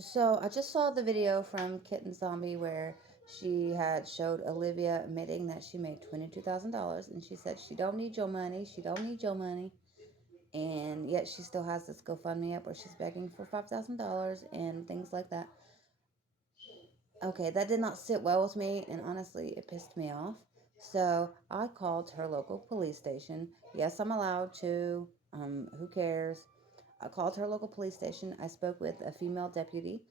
So I just saw the video from Kitten Zombie where she had showed Olivia admitting that she made $22,000, and she said she don't need your money, she don't need your money, and yet she still has this GoFundMe up where she's begging for $5,000 and things like that. Okay, that did not sit well with me, and honestly, it pissed me off. So I called her local police station. Yes, I'm allowed to. Who cares? I called her local police station. I spoke with a female deputy,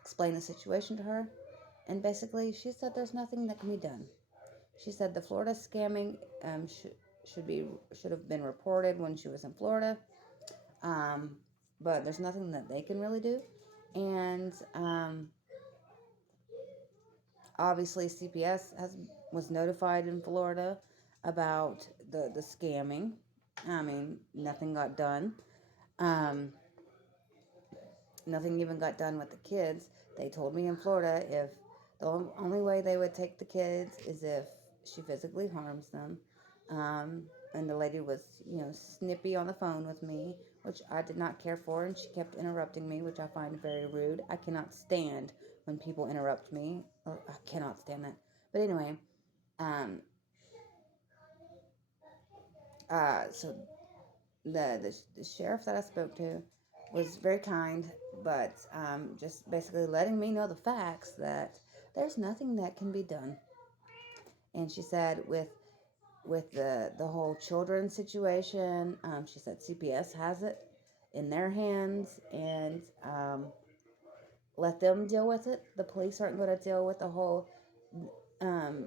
explained the situation to her, and basically she said there's nothing that can be done. She said the Florida scamming should have been reported when she was in Florida, um, but there's nothing that they can really do, and obviously CPS was notified in Florida about the scamming. I mean, nothing got done. Um, Nothing even got done with the kids. They told me in Florida if the only way they would take the kids is if she physically harms them. And the lady was, snippy on the phone with me, which I did not care for, and she kept interrupting me, which I find very rude. I cannot stand when people interrupt me. I cannot stand that. But anyway, um, so the sheriff that I spoke to was very kind, but just basically letting me know the facts that there's nothing that can be done. And she said with the whole children situation, she said CPS has it in their hands, and let them deal with it. The police aren't going to deal with the whole um,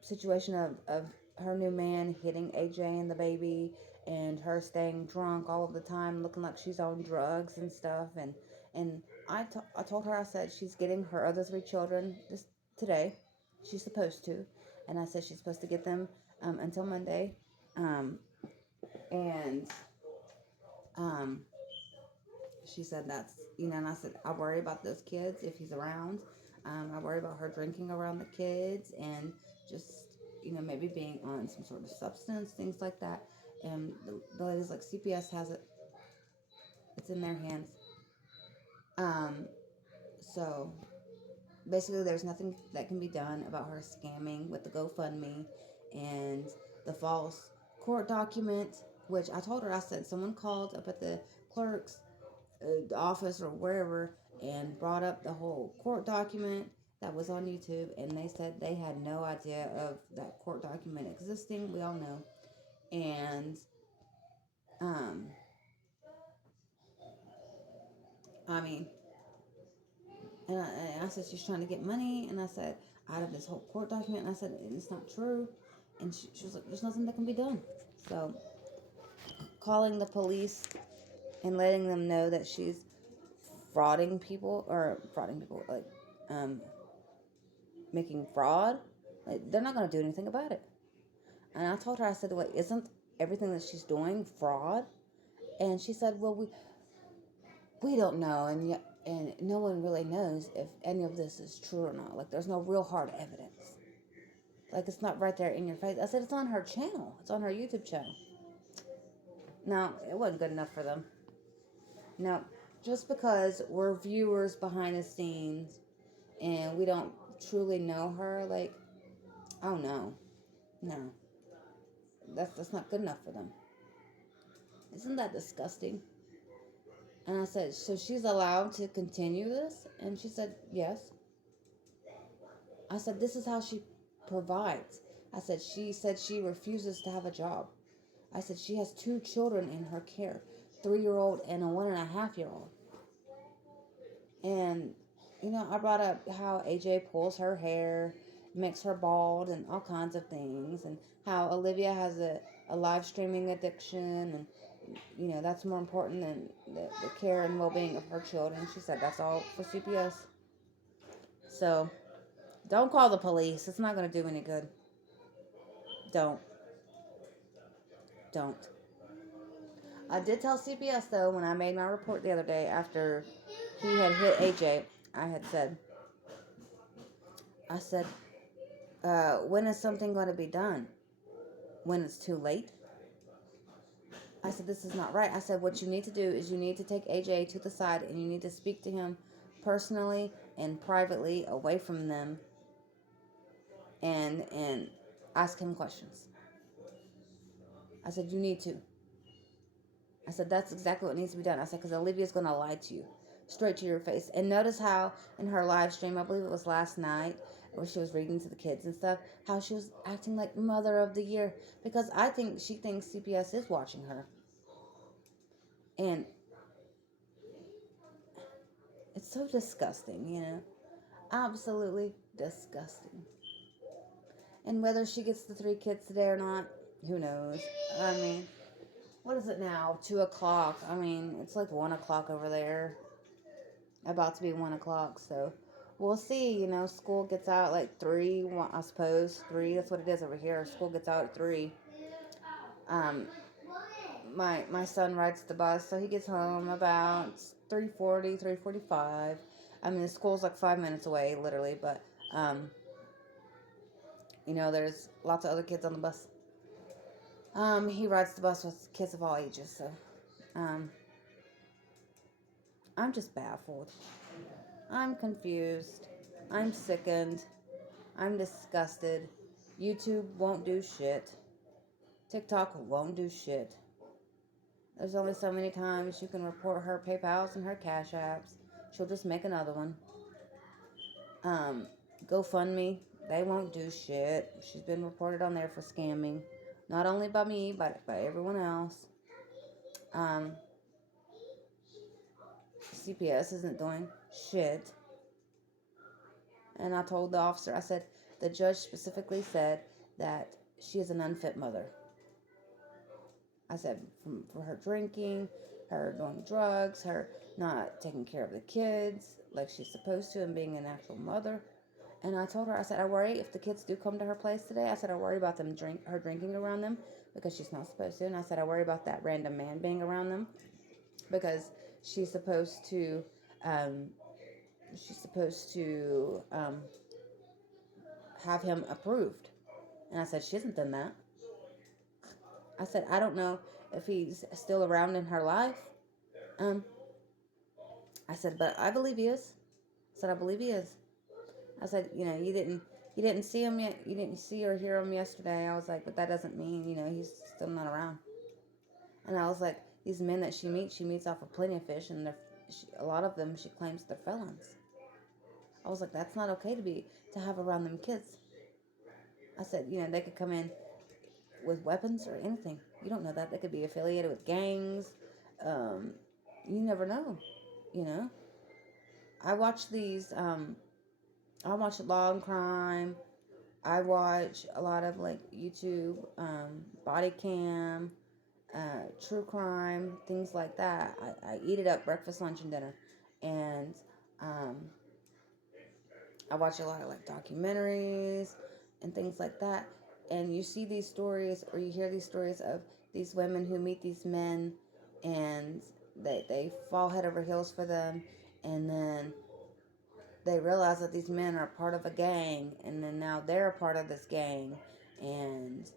situation of her new man hitting AJ and the baby, and her staying drunk all of the time, looking like she's on drugs and stuff. And I told her, I said she's getting her other three children this today. She's supposed to, and I said she's supposed to get them until Monday, um, and um, she said that's and I said I worry about those kids if he's around. I worry about her drinking around the kids and just maybe being on some sort of substance, things like that. And the lady's like, CPS has it; it's in their hands. Um, so basically, there's nothing that can be done about her scamming with the GoFundMe and the false court document. Which I told her, I said someone called up at the clerk's office or wherever and brought up the whole court document that was on YouTube, and they said they had no idea of that court document existing. We all know. And um I mean, and I said she's trying to get money, and I said out of this whole court document, and I said it's not true, and she was like, there's nothing that can be done. So calling the police and letting them know that she's frauding people, like um making fraud, like they're not going to do anything about it. And I told her, I said, "Wait, isn't everything that she's doing fraud?" And she said, "Well, we don't know, and no one really knows if any of this is true or not. Like, there's no real hard evidence. Like, it's not right there in your face." I said, "It's on her channel. It's on her YouTube channel." No, it wasn't good enough for them. No, just because we're viewers behind the scenes and we don't truly know her, like, oh no, no, that's not good enough for them. Isn't that disgusting? And I said, so she's allowed to continue this? And she said, yes. I said, this is how she provides. I said she refuses to have a job. I said she has two children in her care, 3-year-old and a 1.5-year-old. And, I brought up how AJ pulls her hair, makes her bald, and all kinds of things, and how Olivia has a live streaming addiction, and that's more important than the care and well-being of her children. She said that's all for CPS. So don't call the police. It's not going to do any good. Don't. Don't. I did tell CPS, though, when I made my report the other day after he had hit AJ, I said, when is something going to be done? When it's too late? I said, this is not right. I said, what you need to do is you need to take AJ to the side and you need to speak to him personally and privately away from them and ask him questions. I said, you need to. I said, that's exactly what needs to be done. I said, because Olivia's going to lie to you straight to your face. And notice how in her live stream, I believe it was last night, where she was reading to the kids and stuff, how she was acting like mother of the year. Because I think she thinks CPS is watching her. And it's so disgusting, you know. Absolutely disgusting. And whether she gets the 3 kids today or not, who knows? I mean, what is it now? 2 o'clock. I mean, it's like 1 o'clock over there. About to be 1 o'clock, so we'll see. You know, school gets out like 3, I suppose. 3, that's what it is over here. School gets out at 3. Um, my son rides the bus, so he gets home about 3:40, 3:45. I mean, the school's like 5 minutes away, literally, but, you know, there's lots of other kids on the bus. He rides the bus with kids of all ages, so, I'm just baffled. I'm confused. I'm sickened. I'm disgusted. YouTube won't do shit. TikTok won't do shit. There's only so many times you can report her PayPals and her Cash Apps. She'll just make another one. GoFundMe, they won't do shit. She's been reported on there for scamming. Not only by me, but by everyone else. CPS isn't doing shit. And I told the officer, I said, the judge specifically said that she is an unfit mother. I said, for her drinking, her doing drugs, her not taking care of the kids like she's supposed to, and being an actual mother. And I told her, I said, I worry if the kids do come to her place today. I said, I worry about her drinking around them because she's not supposed to. And I said, I worry about that random man being around them because she's supposed to, have him approved. And I said, she hasn't done that. I said, I don't know if he's still around in her life. I said, but I believe he is. I said, I believe he is. I said, you know, you didn't see him yet. You didn't see or hear him yesterday. I was like, but that doesn't mean, you know, he's still not around. And I was like, these men that she meets off of Plenty of Fish, and a lot of them, she claims they're felons. I was like, that's not okay to have around them kids. I said, you know, they could come in with weapons or anything. You don't know that. They could be affiliated with gangs. You never know, you know. I watch I watch Law and Crime. I watch a lot of like YouTube, body cam, true crime, things like that. I eat it up breakfast, lunch, and dinner. And I watch a lot of like documentaries and things like that. And you see these stories, or you hear these stories of these women who meet these men, and they fall head over heels for them, and then they realize that these men are part of a gang, and then now they're a part of this gang, and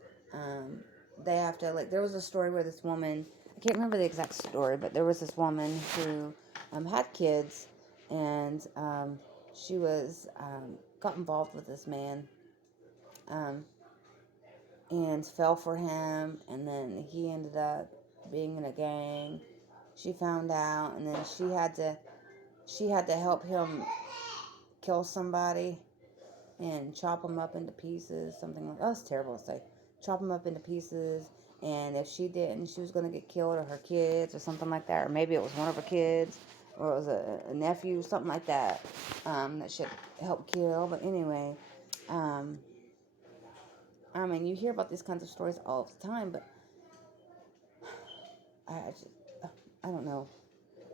they have to, like, there was a story where this woman, I can't remember the exact story, but there was this woman who had kids, and she was got involved with this man, and fell for him, and then he ended up being in a gang. She found out, and then she had to help him kill somebody and chop them up into pieces, something like that. That's terrible to say. Chop them up into pieces, and if she didn't, she was going to get killed, or her kids, or something like that, or maybe it was one of her kids, or it was a nephew, something like that, that should help kill. But anyway, I mean, you hear about these kinds of stories all the time, but I don't know.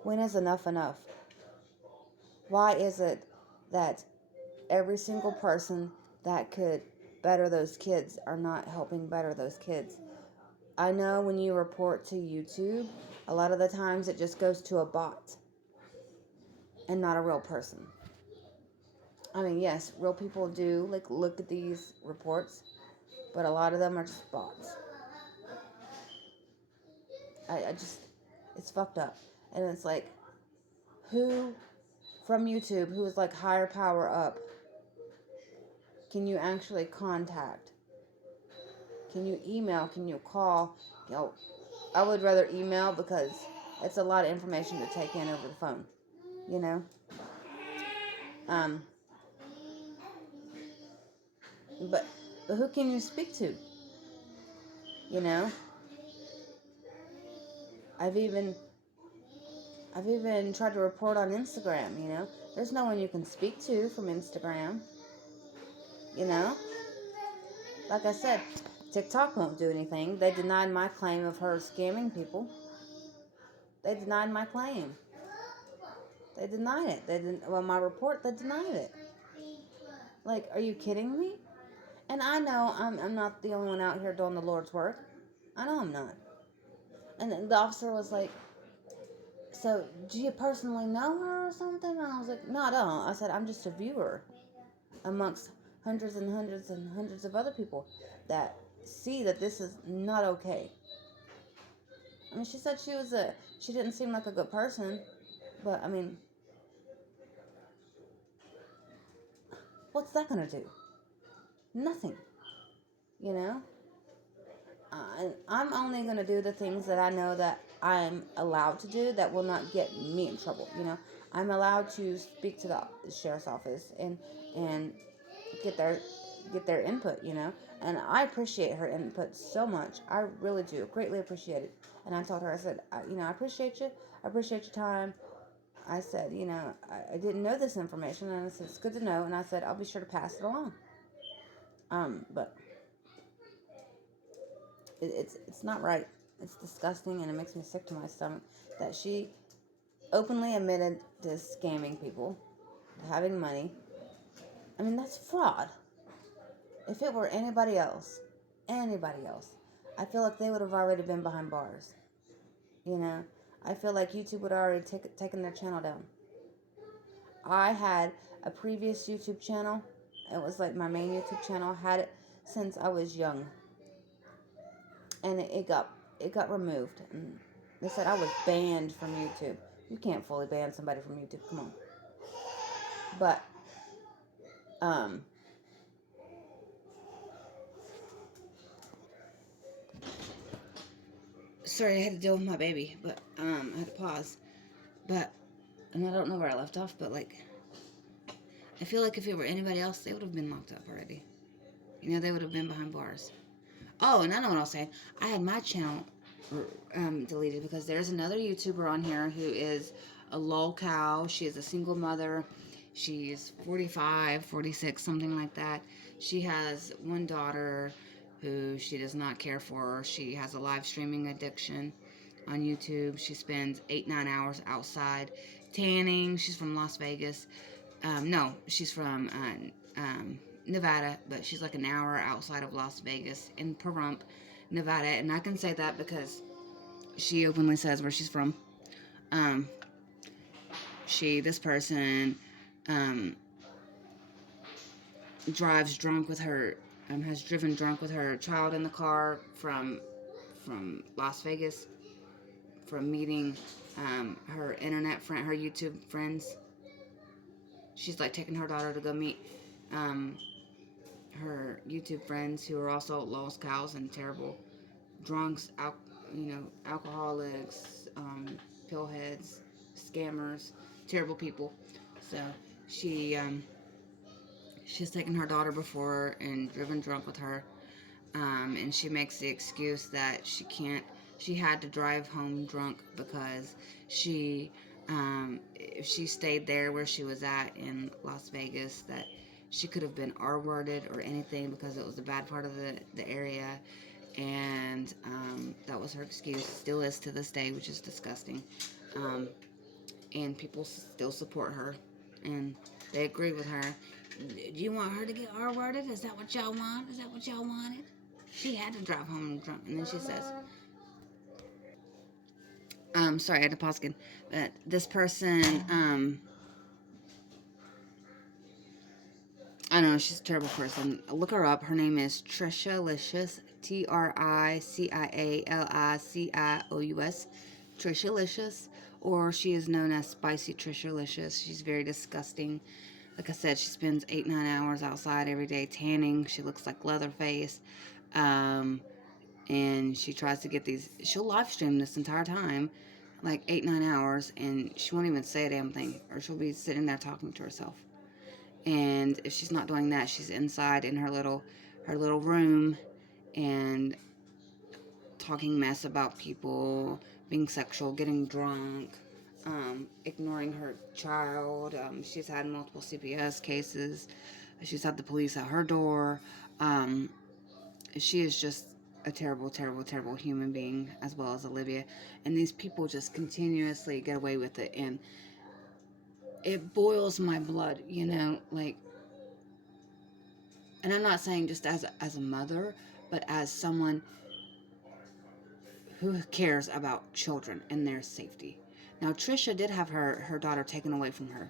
When is enough enough? Why is it that every single person that could better those kids are not helping better those kids? I know when you report to YouTube, a lot of the times it just goes to a bot and not a real person. I mean, yes, real people do like look at these reports, but a lot of them are just bots. I just, it's fucked up. And it's like, who from YouTube who is like higher power up can you actually contact? Can you email? Can you call? You know, I would rather email because it's a lot of information to take in over the phone, you know? Um, but, but who can you speak to? You know? I've even tried to report on Instagram, you know? There's no one you can speak to from Instagram, you know? Like I said, TikTok won't do anything. They denied my claim of her scamming people. They denied my claim. They denied it. They didn't. Well, my report. They denied it. Like, are you kidding me? And I know I'm not the only one out here doing the Lord's work. I know I'm not. And then the officer was like, "So, do you personally know her or something?" And I was like, "No, I don't." I said, "I'm just a viewer amongst hundreds and hundreds and hundreds of other people that see that this is not okay." I mean, she said she didn't seem like a good person, but I mean, what's that gonna do? Nothing, you know? I'm only going to do the things that I know that I'm allowed to do that will not get me in trouble. You know, I'm allowed to speak to the sheriff's office and get their input. You know, and I appreciate her input so much. I really do, greatly appreciate it. And I told her, I said, you know, I appreciate you. I appreciate your time. I said, you know, I didn't know this information, and I said it's good to know. And I said I'll be sure to pass it along. But it's not right. It's disgusting, and it makes me sick to my stomach that she openly admitted to scamming people, to having money. I mean, that's fraud. If it were anybody else, I feel like they would have already been behind bars. You know, I feel like YouTube would have already taken their channel down. I had a previous YouTube channel. It was like my main YouTube channel. I had it since I was young, and it got removed. And they said I was banned from YouTube. You can't fully ban somebody from YouTube. Come on. But um, sorry, I had to deal with my baby, but I had to pause. But and I don't know where I left off, but like I feel like if it were anybody else, they would have been locked up already. You know, they would have been behind bars. Oh, and I know what I was saying. I had my channel deleted because there's another YouTuber on here who is a lol cow. She is a single mother. She's 45, 46, something like that. She has one daughter who she does not care for. She has a live streaming addiction on YouTube. She spends 8-9 hours outside tanning. She's from Las Vegas. No, she's from Nevada, but she's like an hour outside of Las Vegas in Pahrump, Nevada. And I can say that because she openly says where she's from. This person, drives drunk with her, has driven drunk with her child in the car from Las Vegas, from meeting her internet friend, her YouTube friends. She's like taking her daughter to go meet her YouTube friends who are also lost cows and terrible drunks, alcoholics, pillheads, scammers, terrible people. So she's taken her daughter before and driven drunk with her, and she makes the excuse that she had to drive home drunk because if she stayed there where she was at in Las Vegas, that she could have been R-worded or anything because it was a bad part of the area. And that was her excuse. Still is to this day, which is disgusting. And people still support her. And they agree with her. Do you want her to get R-worded? Is that what y'all want? Is that what y'all wanted? She had to drive home drunk. And then she says... sorry, I had to pause again. But this person, I don't know, she's a terrible person. Look her up. Her name is Tricialicious, Tricialicious, Tricialicious, or she is known as Spicy Trishalicious. She's very disgusting. Like I said, she spends 8-9 hours outside every day tanning. She looks like Leatherface. Um, and she tries to get these, she'll live stream this entire time, like 8-9 hours, and she won't even say a damn thing, or she'll be sitting there talking to herself. And if she's not doing that, she's inside in her little room and talking mess about people, being sexual, getting drunk, ignoring her child. She's had multiple CPS cases. She's had the police at her door. She is just a terrible, terrible, terrible human being, as well as Olivia. And these people just continuously get away with it, and it boils my blood, like. And I'm not saying just as a mother, but as someone who cares about children and their safety. Now, Trisha did have her daughter taken away from her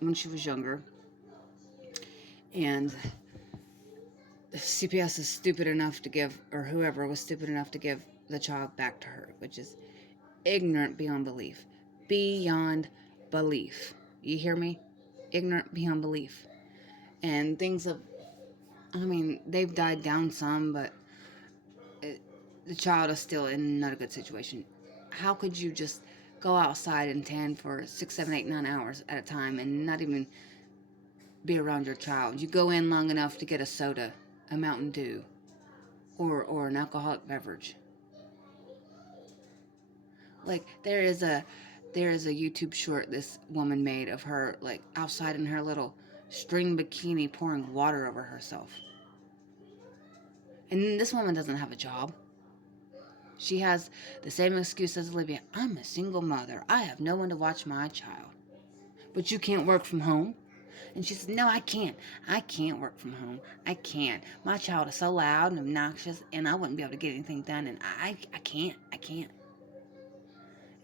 when she was younger. And CPS is stupid enough to give, or whoever was stupid enough to give the child back to her, which is ignorant beyond belief. Beyond belief. You hear me? Ignorant beyond belief. And things have, they've died down some, but the child is still in not a good situation. How could you just go outside and tan for 6, 7, 8, 9 hours at a time and not even be around your child? You go in long enough to get a soda, a Mountain Dew, or an alcoholic beverage. Like, there is a YouTube short this woman made of her, like, outside in her little string bikini pouring water over herself. And this woman doesn't have a job. She has the same excuse as Olivia. I'm a single mother. I have no one to watch my child. But you can't work from home? And she says, no, I can't. I can't work from home. I can't. My child is so loud and obnoxious, and I wouldn't be able to get anything done, and I can't.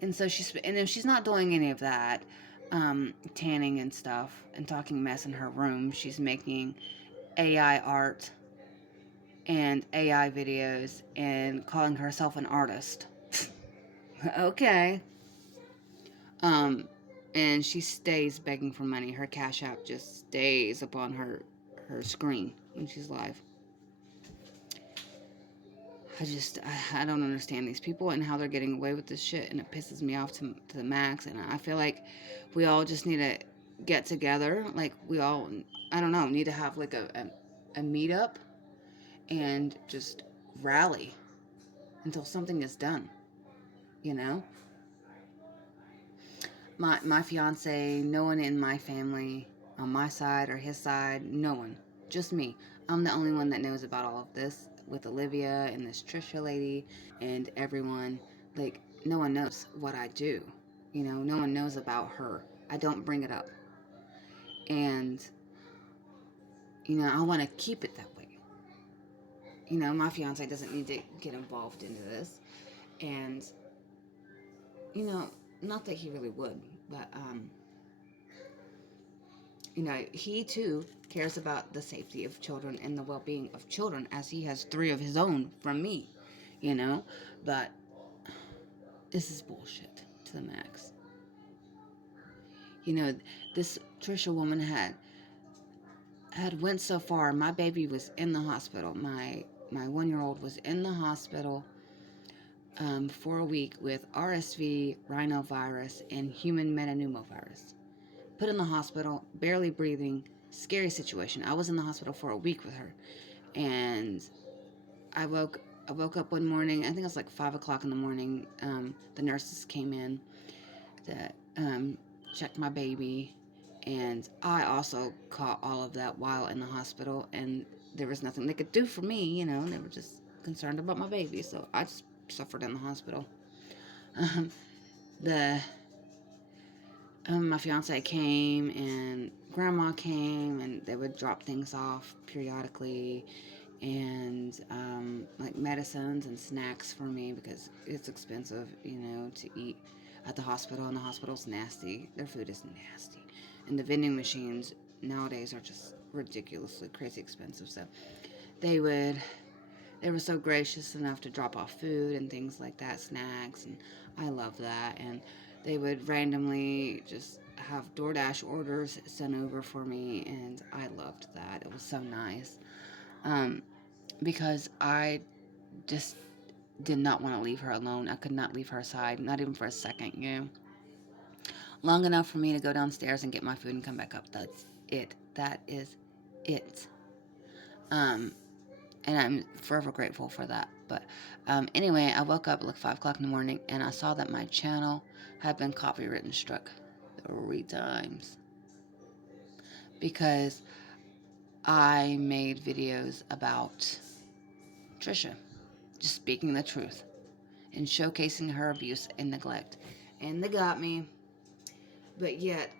And so and if she's not doing any of that, tanning and stuff, and talking mess in her room, she's making AI art and AI videos and calling herself an artist. Okay. And she stays begging for money. Her Cash App just stays upon her screen when she's live. I don't understand these people and how they're getting away with this shit, and it pisses me off to the max. And I feel like we all just need to get together. Like, we all, I don't know, need to have like a meetup and just rally until something is done, My fiance, no one in my family, on my side or his side, no one, just me. I'm the only one that knows about all of this with Olivia and this Trisha lady and everyone. Like, no one knows what I do. No one knows about her. I don't bring it up. And, I want to keep it that way. My fiance doesn't need to get involved into this. And, not that he really would, but, he too cares about the safety of children and the well-being of children, as he has 3 of his own from me, but this is bullshit to the max. This Trisha woman had went so far. My baby was in the hospital. My 1-year-old was in the hospital for a week with RSV, rhinovirus, and human metapneumovirus. Put in the hospital, barely breathing, scary situation. I was in the hospital for a week with her, and I woke up one morning. I think it was like 5 o'clock in the morning. The nurses came in to check my baby, and I also caught all of that while in the hospital, and there was nothing they could do for me, and they were just concerned about my baby, so I just suffered in the hospital. My fiance came, and grandma came, and they would drop things off periodically, and like medicines and snacks for me, because it's expensive, to eat at the hospital, and the hospital's nasty. Their food is nasty, and the vending machines nowadays are just ridiculously crazy expensive. So they were so gracious enough to drop off food and things like that, snacks, and I love that. And they would randomly just have DoorDash orders sent over for me, and I loved that. It was so nice. Um, because I just did not want to leave her alone. I could not leave her side, not even for a second, you know. Long enough for me to go downstairs and get my food and come back up. That's it. That is it. Um, and I'm forever grateful for that. But anyway, I woke up at like 5 o'clock in the morning, and I saw that my channel had been copywritten struck 3 times because I made videos about Trisha, just speaking the truth and showcasing her abuse and neglect. And they got me, but yet,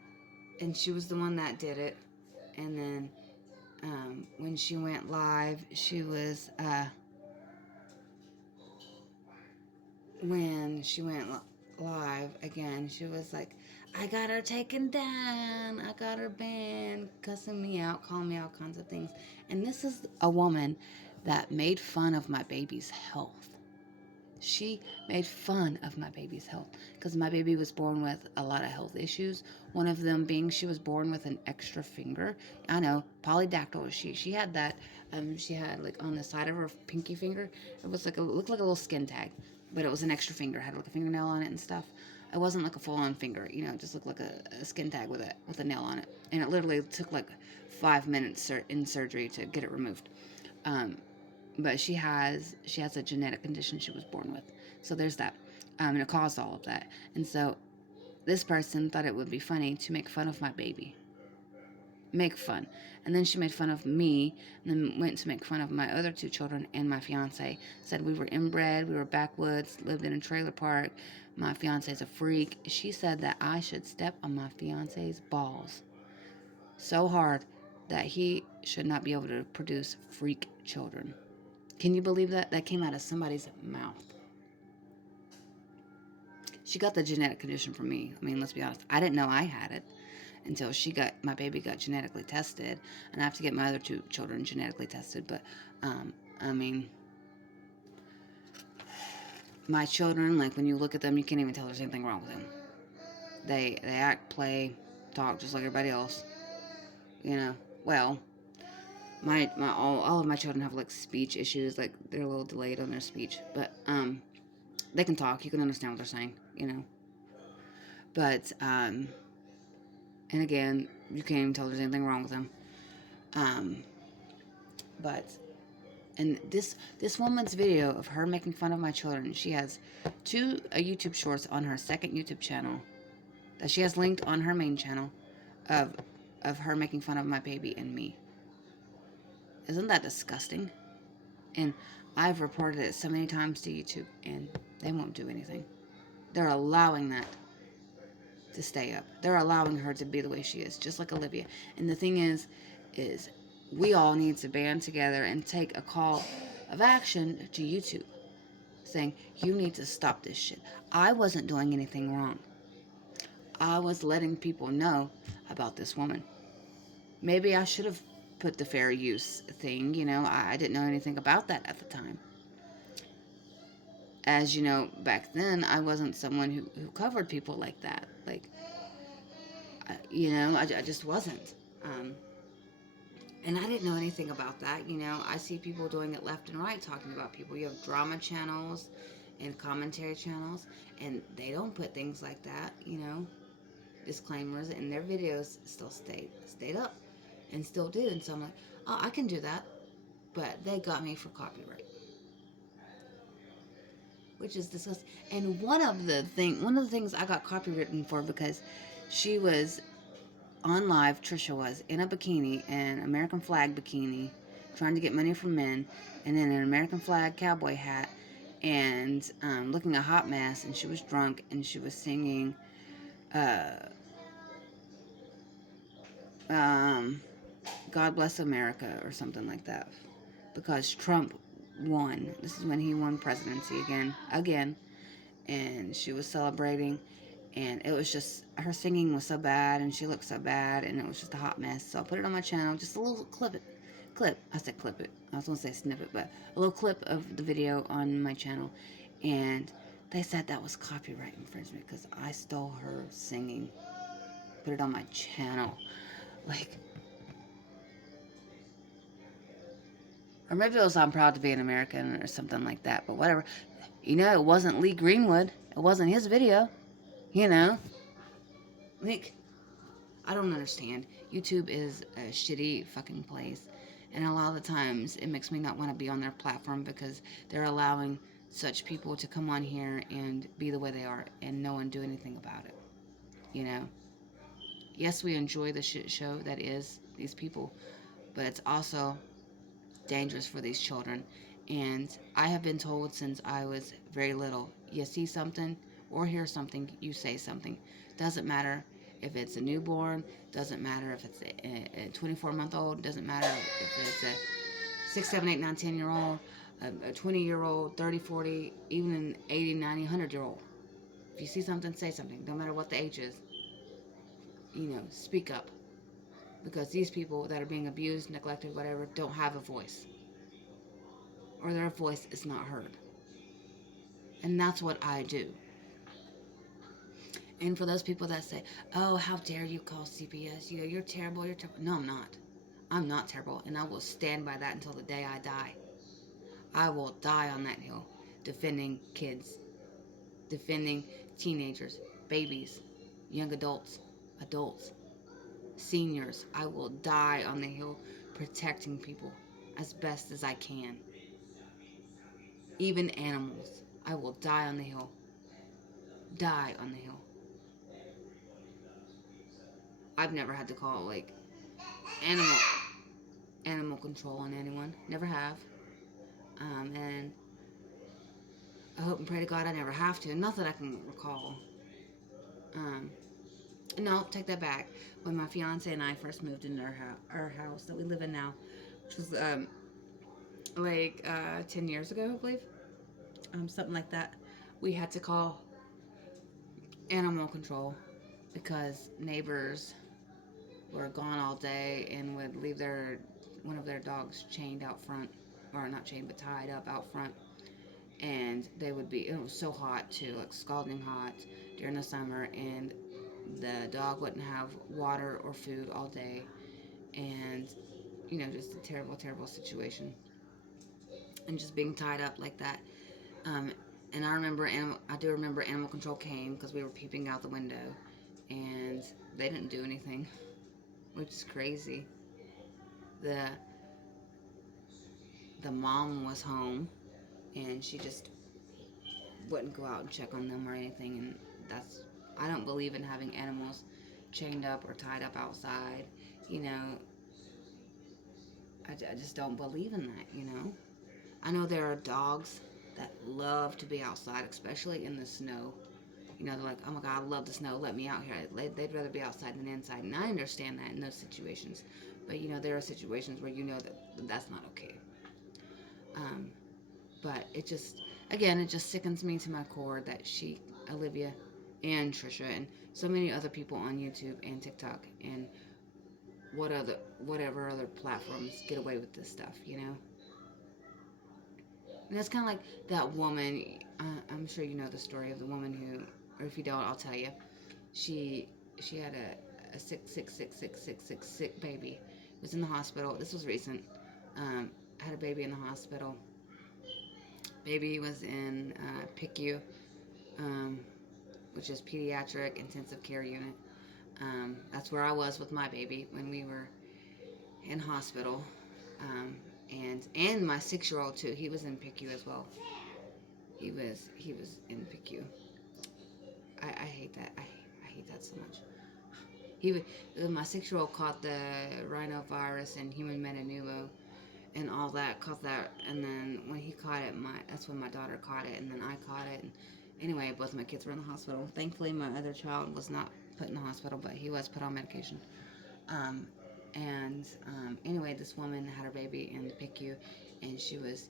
and she was the one that did it. And then when she went live, she was, when she went live again, she was like, I got her taken down, I got her banned, cussing me out, calling me all kinds of things. And this is a woman that made fun of my baby's health. She made fun of my baby's health because my baby was born with a lot of health issues. One of them being she was born with an extra finger. I know, polydactyl was she. She had that. She had like on the side of her pinky finger. It was like looked like a little skin tag, but it was an extra finger. It had like a fingernail on it and stuff. It wasn't like a full-on finger. You know, it just looked like a skin tag with a nail on it. And it literally took like 5 minutes in surgery to get it removed. But she has a genetic condition she was born with. So there's that. And it caused all of that. And so this person thought it would be funny to make fun of my baby. Make fun. And then she made fun of me, and then went to make fun of my other 2 children and my fiance. Said we were inbred, we were backwoods, lived in a trailer park. My fiance's a freak. She said that I should step on my fiance's balls so hard that he should not be able to produce freak children. Can you believe that? That came out of somebody's mouth. She got the genetic condition from me. I mean, let's be honest. I didn't know I had it until my baby got genetically tested. And I have to get my other 2 children genetically tested. But, I mean, my children, like when you look at them, you can't even tell there's anything wrong with them. They act, play, talk just like everybody else. You know, well, all of my children have like speech issues, like they're a little delayed on their speech, but they can talk, you can understand what they're saying, you know. But and again, you can't even tell there's anything wrong with them. But and this woman's video of her making fun of my children, she has 2 YouTube shorts on her second YouTube channel that she has linked on her main channel of her making fun of my baby and me. Isn't that disgusting? And I've reported it so many times to YouTube, and they won't do anything. They're allowing that to stay up. They're allowing her to be the way she is, just like Olivia. And the thing is we all need to band together and take a call of action to YouTube, saying, you need to stop this shit. I wasn't doing anything wrong. I was letting people know about this woman. Maybe I should have put the fair use thing, you know. I didn't know anything about that at the time. As you know, back then, I wasn't someone who covered people like that. Like, you know, I just wasn't. And I didn't know anything about that, you know. I see people doing it left and right, talking about people. You have drama channels and commentary channels, and they don't put things like that, you know. Disclaimers, and their videos still stayed up. And still do. And so I'm like, oh, I can do that. But they got me for copyright, which is disgusting. And one of the things I got copywritten for, because she was on live, Trisha was in a bikini, an American flag bikini, trying to get money from men, and then an American flag cowboy hat, and looking a hot mess. And she was drunk, and she was singing God Bless America or something like that, because Trump won. This is when he won presidency again, and she was celebrating, and it was just, her singing was so bad, and she looked so bad, and it was just a hot mess. So I put it on my channel, just a little clip. I said clip it. I was going to say snippet, but a little clip of the video on my channel, and They said that was copyright infringement because I stole her singing, put it on my channel. Like, or maybe it was I'm proud to be an American or something like that, but whatever. You know, it wasn't Lee Greenwood. It wasn't his video. You know? Like, I don't understand. YouTube is a shitty fucking place. And a lot of the times, it makes me not want to be on their platform because they're allowing such people to come on here and be the way they are and no one do anything about it. You know? Yes, we enjoy the shit show that is these people, but it's also dangerous for these children. And I have been told since I was very little, you see something or hear something, you say something. Doesn't matter if it's a newborn, doesn't matter if it's a 24-month-old, doesn't matter if it's a 6, 7, 8, 9, 10-year-old, a 20-year-old, 30, 40, even an 80, 90, 100-year-old. If you see something, say something, no matter what the age is. You know, speak up. Because these people that are being abused, neglected, whatever, don't have a voice. Or their voice is not heard. And that's what I do. And for those people that say, oh, how dare you call CPS? You're terrible, you're terrible. No, I'm not. I'm not terrible. And I will stand by that until the day I die. I will die on that hill defending kids, defending teenagers, babies, young adults, seniors. I will die on the hill protecting people as best as I can. Even animals. I will die on the hill. Die on the hill. I've never had to call, like, animal control on anyone. Never have. And I hope and pray to God I never have to. Not that I can recall. No, take that back. When my fiance and I first moved into our house that we live in now, which was, 10 years ago, I believe. Something like that. We had to call animal control because neighbors were gone all day and would leave one of their dogs chained out front, or not chained but tied up out front, and it was so hot too, like scalding hot during the summer, and the dog wouldn't have water or food all day, and just a terrible situation, and just being tied up like that. And I do remember animal control came because we were peeping out the window, and they didn't do anything, which is crazy. The mom was home, and she just wouldn't go out and check on them or anything. And I don't believe in having animals chained up or tied up outside. I just don't believe in that. I know there are dogs that love to be outside, especially in the snow. They're like, oh my God, I love the snow, let me out here. They'd rather be outside than inside, and I understand that in those situations. But there are situations where that's not okay. But it just sickens me to my core that Olivia, and Trisha, and so many other people on YouTube and TikTok and whatever other platforms get away with this stuff. And it's kind of like that woman. I'm sure you know the story of the woman who, or if you don't, I'll tell you. She had a sick baby. Was in the hospital. This was recent. Had a baby in the hospital. Baby was in PICU, which is pediatric intensive care unit. That's where I was with my baby when we were in hospital. And my 6-year-old too. He was in PICU as well. He was in PICU. I hate that. I hate that so much. My 6-year-old caught the rhinovirus and human metapneumo and all that. Caught that, and then when he caught it, that's when my daughter caught it, and then I caught it. And anyway, both of my kids were in the hospital. Thankfully, my other child was not put in the hospital, but he was put on medication. Anyway, this woman had her baby in the PICU, and she was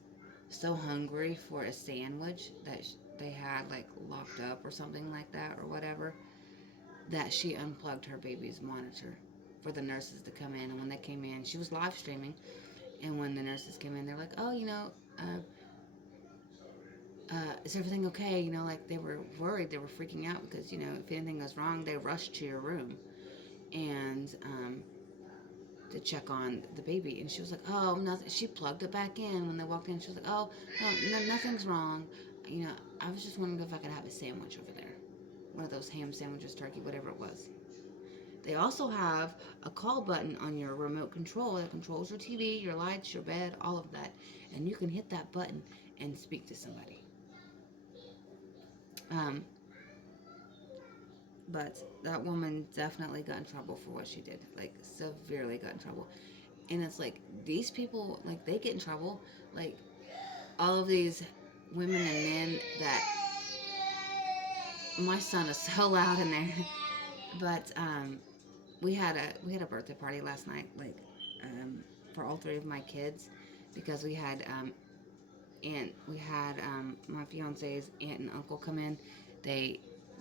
so hungry for a sandwich that they had like locked up or something like that or whatever, that she unplugged her baby's monitor for the nurses to come in. And when they came in, she was live streaming, and when the nurses came in, they're like, oh, is everything okay? Like they were worried, they were freaking out because, if anything goes wrong, they rush to your room and to check on the baby. And she was like, oh, nothing. She plugged it back in when they walked in. She was like, oh, no, nothing's wrong. You know, I was just wondering if I could have a sandwich over there. One of those ham sandwiches, turkey, whatever it was. They also have a call button on your remote control that controls your TV, your lights, your bed, all of that. And you can hit that button and speak to somebody. Um, but that woman definitely got in trouble for what she did. Like, severely got in trouble. And it's like, these people, like, they get in trouble. Like, all of these women and men that... My son is so loud in there. But, we had a birthday party last night, like, for all three of my kids, because my fiance's aunt and uncle come in.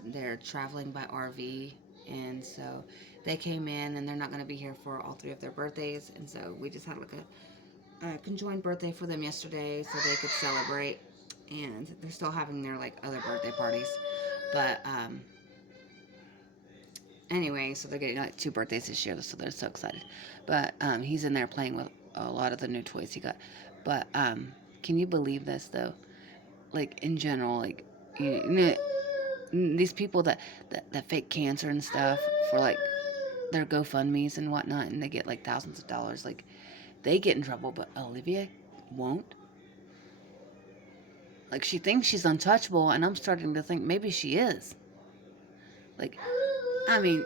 They're traveling by RV, and so they came in, and they're not going to be here for all three of their birthdays, and so we just had like a conjoined birthday for them yesterday, so they could celebrate. And they're still having their like other birthday parties, but anyway, so they're getting like two birthdays this year, so they're so excited. But he's in there playing with a lot of the new toys he got. But can you believe this though? Like in general, like you know, these people that fake cancer and stuff for like their GoFundMe's and whatnot, and they get like thousands of dollars. Like they get in trouble, but Olivia won't. Like she thinks she's untouchable, and I'm starting to think maybe she is. Like, I mean,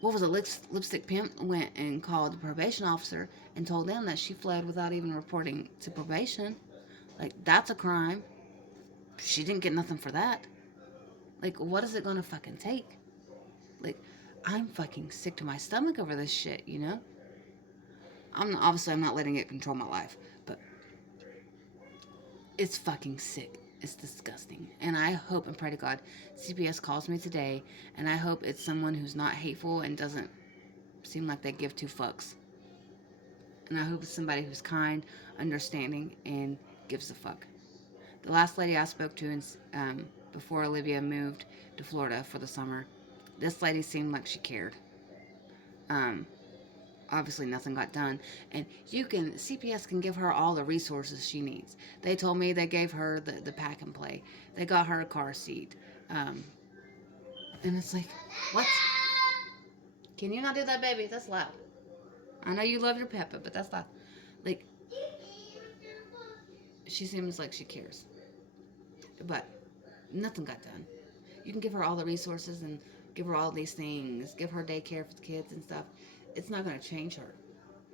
what was it? Lipstick Pimp went and called the probation officer and told them that she fled without even reporting to probation. Like, that's a crime. She didn't get nothing for that. Like, what is it gonna fucking take? Like, I'm fucking sick to my stomach over this shit, you know? I'm not letting it control my life, but it's fucking sick. It's disgusting. And I hope and pray to God CPS calls me today, and I hope it's someone who's not hateful and doesn't seem like they give two fucks. And I hope it's somebody who's kind, understanding, and gives a fuck. The last lady I spoke to before Olivia moved to Florida for the summer, this lady seemed like she cared. Um, Obviously nothing got done, and CPS can give her all the resources she needs. They told me they gave her the pack and play. They got her a car seat. And it's like, what? Can you not do that, baby? That's loud. I know you love your Peppa, but that's loud. Like, she seems like she cares, but nothing got done. You can give her all the resources and give her all these things, give her daycare for the kids and stuff. It's not going to change her.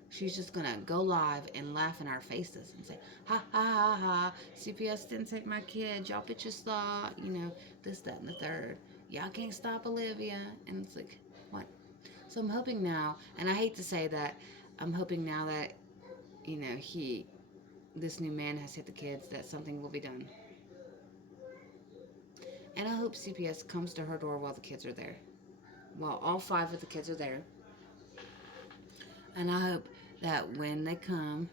She's just going to go live and laugh in our faces and say, ha, ha, ha, ha, CPS didn't take my kid. Y'all bitches thought, this, that, and the third. Y'all can't stop Olivia. And it's like, what? So I'm hoping now, and I hate to say that, I'm hoping now that, this new man has hit the kids, that something will be done. And I hope CPS comes to her door while the kids are there. While all 5 of the kids are there. And I hope that when they come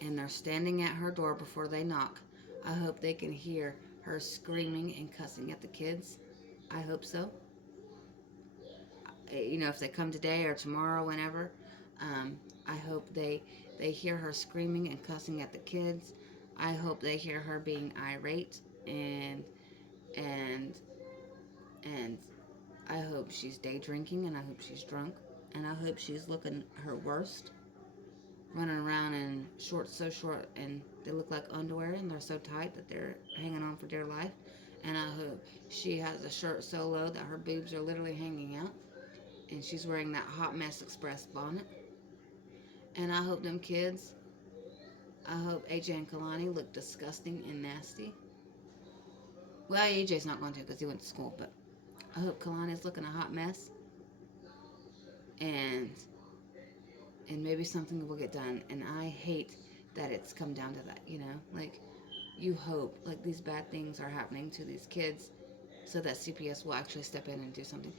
and they're standing at her door before they knock, I hope they can hear her screaming and cussing at the kids. I hope so. If they come today or tomorrow, whenever, I hope they hear her screaming and cussing at the kids. I hope they hear her being irate and I hope she's day drinking, and I hope she's drunk, and I hope she's looking her worst, running around in shorts so short and they look like underwear and they're so tight that they're hanging on for dear life. And I hope she has a shirt so low that her boobs are literally hanging out, and she's wearing that Hot Mess Express bonnet. And I hope them kids, I hope AJ and Kalani look disgusting and nasty. Well, AJ's not going to because he went to school, but I hope Kalani's looking a hot mess, and maybe something will get done. And I hate that it's come down to that, like, you hope like these bad things are happening to these kids so that CPS will actually step in and do something.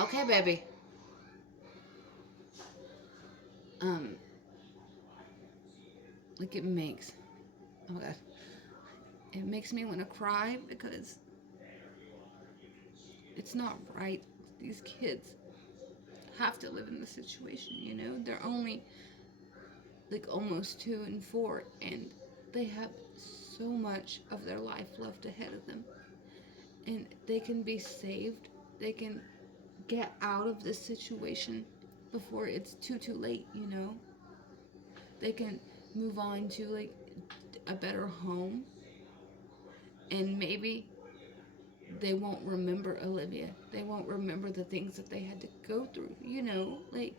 Okay, baby. Um, like it makes, oh my God, it makes me want to cry because it's not right. These kids have to live in this situation, you know? They're only like almost 2 and 4, and they have so much of their life left ahead of them. And they can be saved. They can get out of this situation before it's too late, you know? They can move on to like a better home, and maybe they won't remember Olivia. They won't remember the things that they had to go through, you know? Like,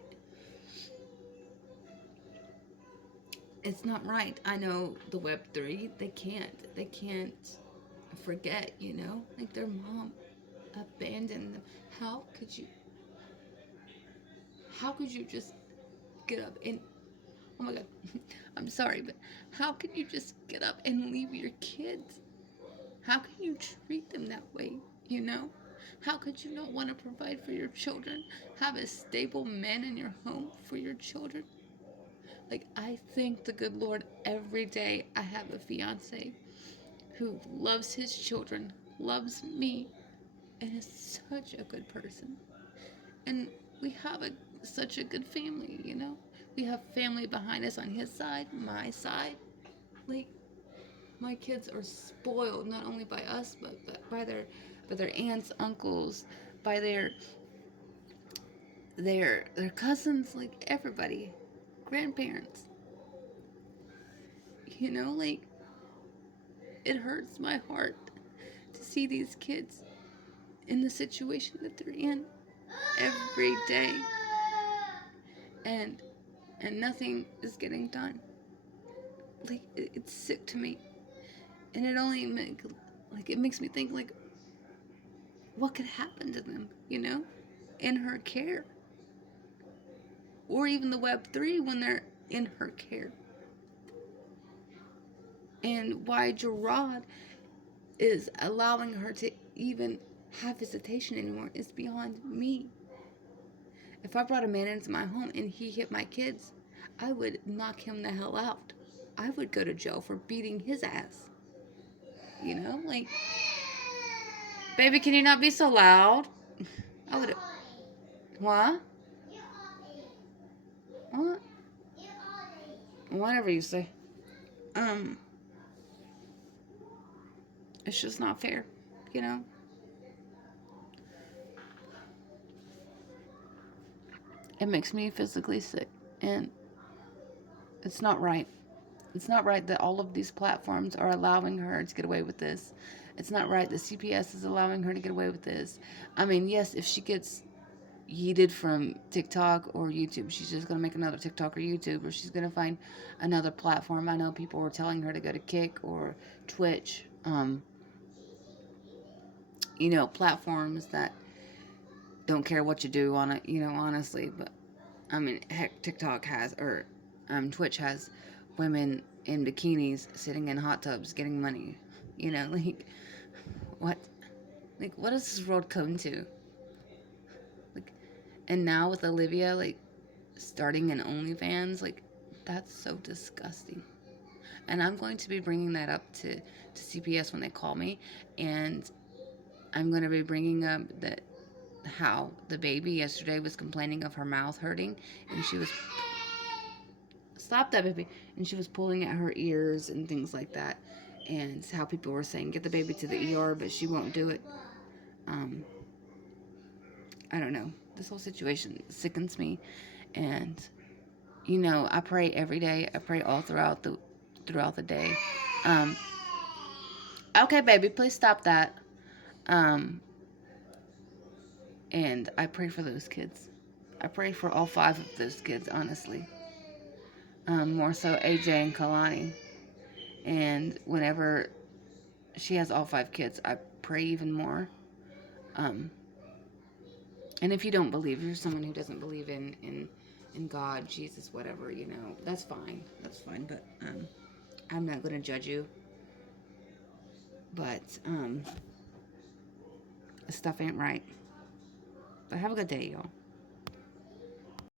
it's not right. I know the Web3, they can't forget, you know? Like their mom abandoned them. How could you, how could you just get up and, oh my God, I'm sorry, but how can you just get up and leave your kids? How can you treat them that way, you know? How could you not want to provide for your children? Have a stable man in your home for your children? Like, I thank the good Lord every day I have a fiance who loves his children, loves me, and is such a good person. And we have such a good family, you know? We have family behind us on his side, my side. Like, my kids are spoiled not only by us, but by their aunts, uncles, by their cousins, like everybody, grandparents. You know, like it hurts my heart to see these kids in the situation that they're in every day, and nothing is getting done. Like it's sick to me, and it makes me think like what could happen to them, you know, in her care, or even the Web3 when they're in her care. And why Gerard is allowing her to even have visitation anymore is beyond me. If I brought a man into my home and he hit my kids, I would knock him the hell out. I would go to jail for beating his ass. You know, like, baby, can you not be so loud? I would. What? What? Whatever you say. Um, it's just not fair, you know? It makes me physically sick, and it's not right. It's not right that all of these platforms are allowing her to get away with this. It's not right that CPS is allowing her to get away with this. I mean, yes, if she gets yeeted from TikTok or YouTube, she's just going to make another TikTok or YouTube, or she's going to find another platform. I know people were telling her to go to Kick or Twitch, you know, platforms that don't care what you do on it, you know, honestly. But, I mean, heck, TikTok has, or Twitch has women in bikinis sitting in hot tubs getting money. You know, like, what? Like, what does this world come to? Like, and now with Olivia, like, starting an OnlyFans, like, that's so disgusting. And I'm going to be bringing that up to CPS when they call me, and I'm going to be bringing up that how the baby yesterday was complaining of her mouth hurting, and she was stop that baby, and she was pulling at her ears and things like that, and how people were saying get the baby to the ER, but she won't do it. I don't know. This whole situation sickens me, and you know, I pray every day. I pray all throughout the day. Um, okay, baby, please stop that. And I pray for those kids. I pray for all 5 of those kids, honestly. More so AJ and Kalani. And whenever she has all 5 kids, I pray even more. And if you don't believe, you're someone who doesn't believe in God, Jesus, whatever, you know, that's fine. That's fine. But I'm not going to judge you. But stuff ain't right. But have a good day, y'all.